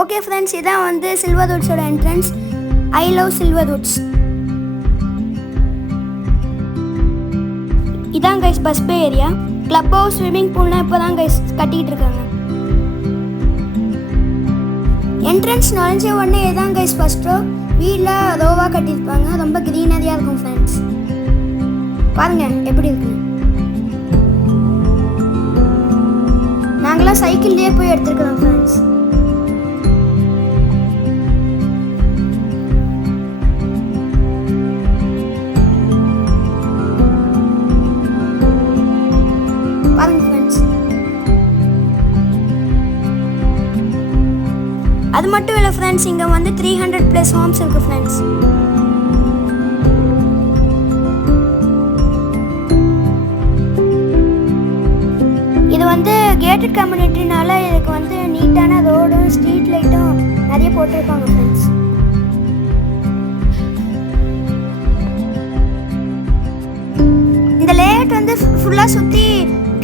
Okay friends, இதான் வந்து silver வுட்ஸோட entrance. I love silver woods. இதான் guys bus bay area. Club house, swimming பூல்லாம் இப்போ தான் கைஸ் கட்டிகிட்டு இருக்காங்க. என்ட்ரன்ஸ் நுழைஞ்ச உடனே இதான் கைஸ் ஃபர்ஸ்ட் ரோ. வீட்டில் ரோவாக கட்டியிருப்பாங்க. ரொம்ப க்ரீனரியாக இருக்கும் ஃப்ரெண்ட்ஸ். பாருங்க எப்படி இருக்குன்னு. நாங்களாம் சைக்கிள்லேயே போய் எடுத்துருக்கிறோம் ஃப்ரெண்ட்ஸ். பாருங்க ஃப்ரெண்ட்ஸ். அது மட்டும் இல்லை ஃப்ரெண்ட்ஸ், இங்கே வந்து 300+ ஹோம்ஸ் இருக்கு ஃப்ரெண்ட்ஸ். இது வந்து கேட்டட் கம்யூனிட்டினால இதுக்கு வந்து நீட்டான ரோடும் ஸ்ட்ரீட் லைட்டும் நிறைய போட்டிருப்பாங்க ஃப்ரெண்ட்ஸ். இந்த லேஅவுட் வந்து ஃபுல்லாக சுற்றி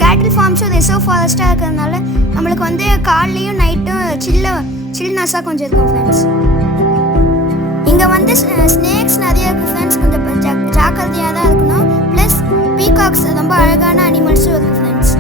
கேட்டில் ஃபார்ம்ஸும் ரிசர்வ் ஃபாரஸ்ட்டாக இருக்கிறதுனால நம்மளுக்கு வந்து காலையும் நைட்டும் சில்னஸாக கொஞ்சம் இருக்கும் ஃப்ரெண்ட்ஸ். இங்கே வந்து ஸ்னேக்ஸ் நிறைய இருக்குது ஃப்ரெண்ட்ஸ். கொஞ்சம் ஜாக்கிரதையாக தான் இருக்கணும். ப்ளஸ் பீகாக்ஸ், ரொம்ப அழகான அனிமல்ஸும் இருக்குது ஃப்ரெண்ட்ஸ்.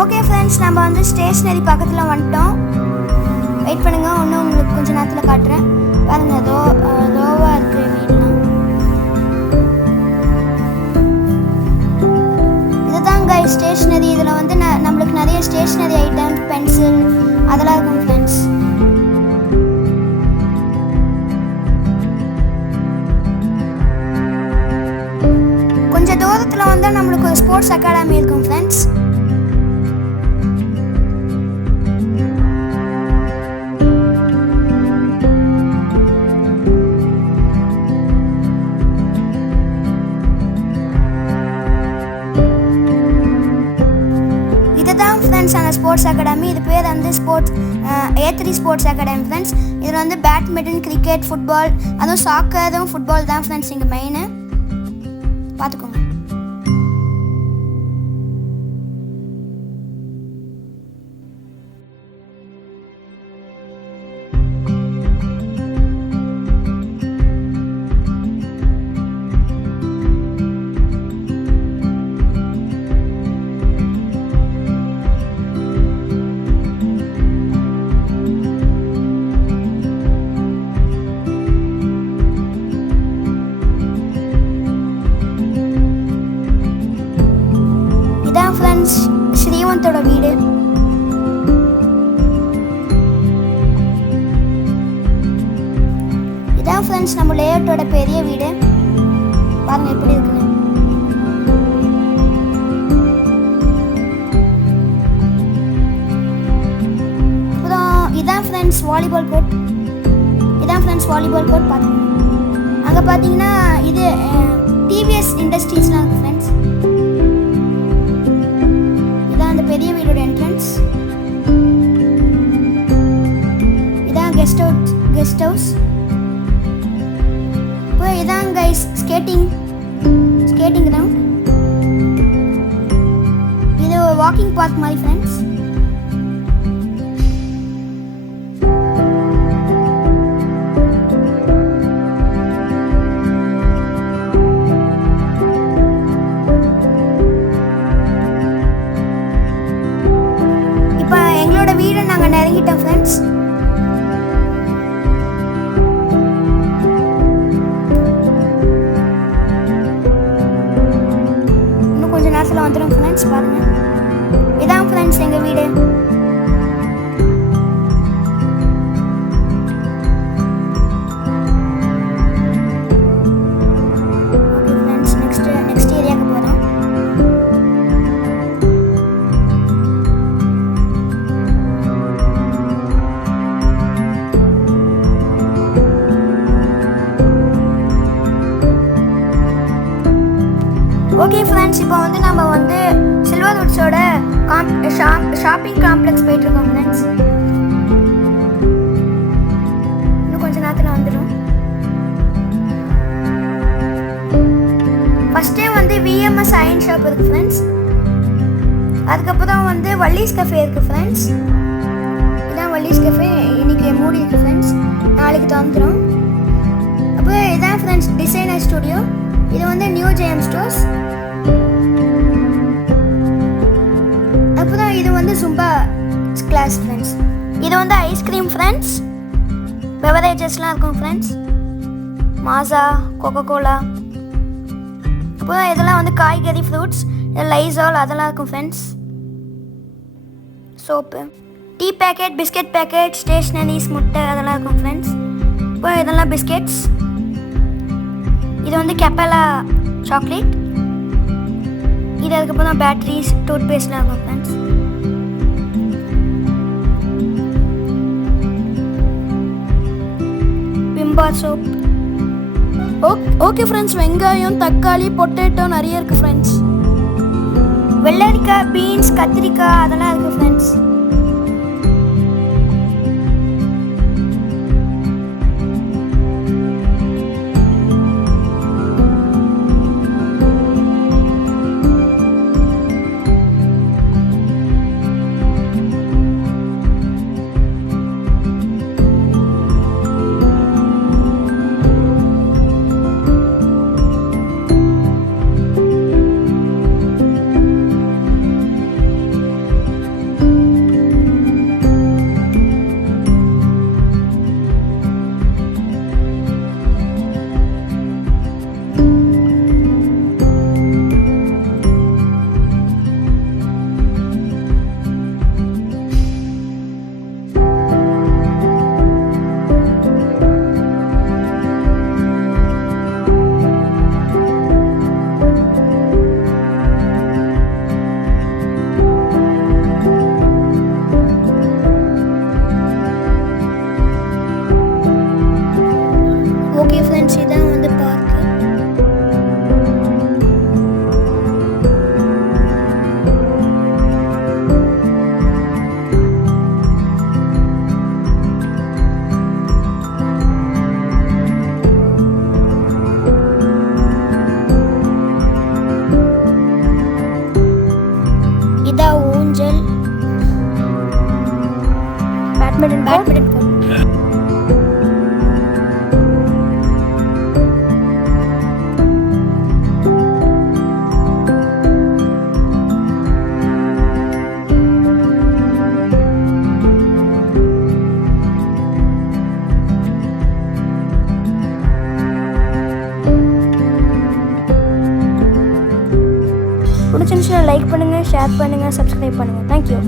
ஓகே ஃப்ரெண்ட்ஸ், நம்ம வந்து ஸ்டேஷ்னரி பக்கத்தில் வந்துட்டோம். வெயிட் பண்ணுங்கள், இன்னும் உங்களுக்கு கொஞ்சம் நேரத்தில் காட்டுறேன். பாருங்க, ரோவாக இருக்கிற வீடுலாம் இதுதான் கைஸ் ஸ்டேஷ்னரி. இதில் வந்து நம்மளுக்கு நிறைய ஸ்டேஷ்னரி ஐட்டம், பென்சில் அதெல்லாம் இருக்கும் ஃப்ரெண்ட்ஸ். கொஞ்சம் தூரத்தில் வந்து நம்மளுக்கு ஒரு ஸ்போர்ட்ஸ் அகாடமி இருக்கும் ஃப்ரெண்ட்ஸ். அந்த ஸ்போர்ட்ஸ் அகாடமி, இது பேர் வந்து A3 ஸ்போர்ட்ஸ் அகாடமி ஃப்ரெண்ட்ஸ். இதில் வந்து பேட்மிண்டன், கிரிக்கெட், ஃபுட்பால், அதுவும் சாக்கரும் ஃபுட்பால் தான் ஃப்ரெண்ட்ஸ் இங்கே மெயின். பார்த்துக்கோங்க. ஸ்ரீவந்தோட வீடு. இதான் ஃப்ரெண்ட்ஸ் நம்ம லேஅவுட்டோட பெரிய வீடு. பாருங்க எப்படி இருக்குன்னு. அப்புறம் இதான் ஃப்ரெண்ட்ஸ் வாலிபால் கோர்ட். பாருங்க. அங்கே பார்த்தீங்கன்னா இது டிவிஎஸ் இண்டஸ்ட்ரீஸ்லாம் இருக்கு ஃப்ரெண்ட்ஸ். பெரிய வீடோட என்ட்ரன்ஸ். இதான் கெஸ்ட் ஹவுஸ். இப்போ இதான் கைஸ் ஸ்கேட்டிங் கிரவுண்ட். இது ஒரு வாக்கிங் பார்க் மாதிரி ஃப்ரெண்ட்ஸ். எங்களோட வீடை நாங்கள் நெருங்கிட்டோம் ஃப்ரெண்ட்ஸ். இன்னும் கொஞ்சம் நேரத்தில் வந்துடும் ஃப்ரெண்ட்ஸ். பாருங்கள், இதான் ஃப்ரெண்ட்ஸ் எங்கள் வீடு. ஓகே ஃப்ரெண்ட்ஸ், நெக்ஸ்ட் ஏரியாவுக்கு போகிறோம். ஓகே ஃப்ரெண்ட்ஸ், இப்போ வந்து நம்ம வந்து சில்வர் வுட்ஸோட ஷாப்பிங் காம்ப்ளெக்ஸ் போயிட்டுருக்கோம் ஃப்ரெண்ட்ஸ். இன்னும் கொஞ்ச நேரத்தில் வந்துடும். ஃபஸ்ட்டே வந்து விஎம்எஸ் அயன் ஷாப் இருக்குது ஃப்ரெண்ட்ஸ். அதுக்கப்புறம் வந்து வள்ளீஸ் கஃபே இருக்குது ஃப்ரெண்ட்ஸ். இதான் வள்ளீஸ் கஃபே. இன்னைக்கு மூடி இருக்குது ஃப்ரெண்ட்ஸ், நாளைக்கு திறந்துடும். அப்புறம் இதான் ஃப்ரெண்ட்ஸ் டிசைனர் ஸ்டுடியோ. இது வந்து நியூ ஜெயம் ஸ்டோர்ஸ். அப்புறம் இது வந்து சும்பா கிளாஸ் ஃப்ரெண்ட்ஸ். இது வந்து ஐஸ்கிரீம் ஃப்ரெண்ட்ஸ், பெவரேஜஸ்லாம் இருக்கும் ஃப்ரெண்ட்ஸ், மாசா, கோகோ கோலா. அப்புறம் இதெல்லாம் வந்து காய்கறி, ஃப்ரூட்ஸ், லைசால் அதெல்லாம் இருக்கும் friends. Soap, tea packet, biscuit packet, stationeries, முட்டை அதெல்லாம் இருக்கும் ஃப்ரெண்ட்ஸ். இப்போ இதெல்லாம் பிஸ்கெட்ஸ். இது வந்து கெப்பலா சாக்லேட். இது அதுக்கப்புறம் பேட்டரிஸ், டூத் பேஸ்ட்லாம் இருக்கும் ஃப்ரெண்ட்ஸ். விம்பா சோப். ஓகே ஃப்ரெண்ட்ஸ், வெங்காயம், தக்காளி, பொட்டேட்டோ நிறைய இருக்குது ஃப்ரெண்ட்ஸ். வெள்ளரிக்காய், பீன்ஸ், கத்திரிக்காய் அதெல்லாம் இருக்குது ஃப்ரெண்ட்ஸ். ஓகே ஃப்ரெண்ட்ஸ், இதான் வந்து பார்க்கு. இதான் ஊஞ்சல், பேட்மிண்டன் கோர்ட். பிடிச்சிருந்துச்சுன்னா லைக் பண்ணுங்கள், ஷேர் பண்ணுங்கள், சப்ஸ்கிரைப் பண்ணுங்கள். தேங்க்யூ.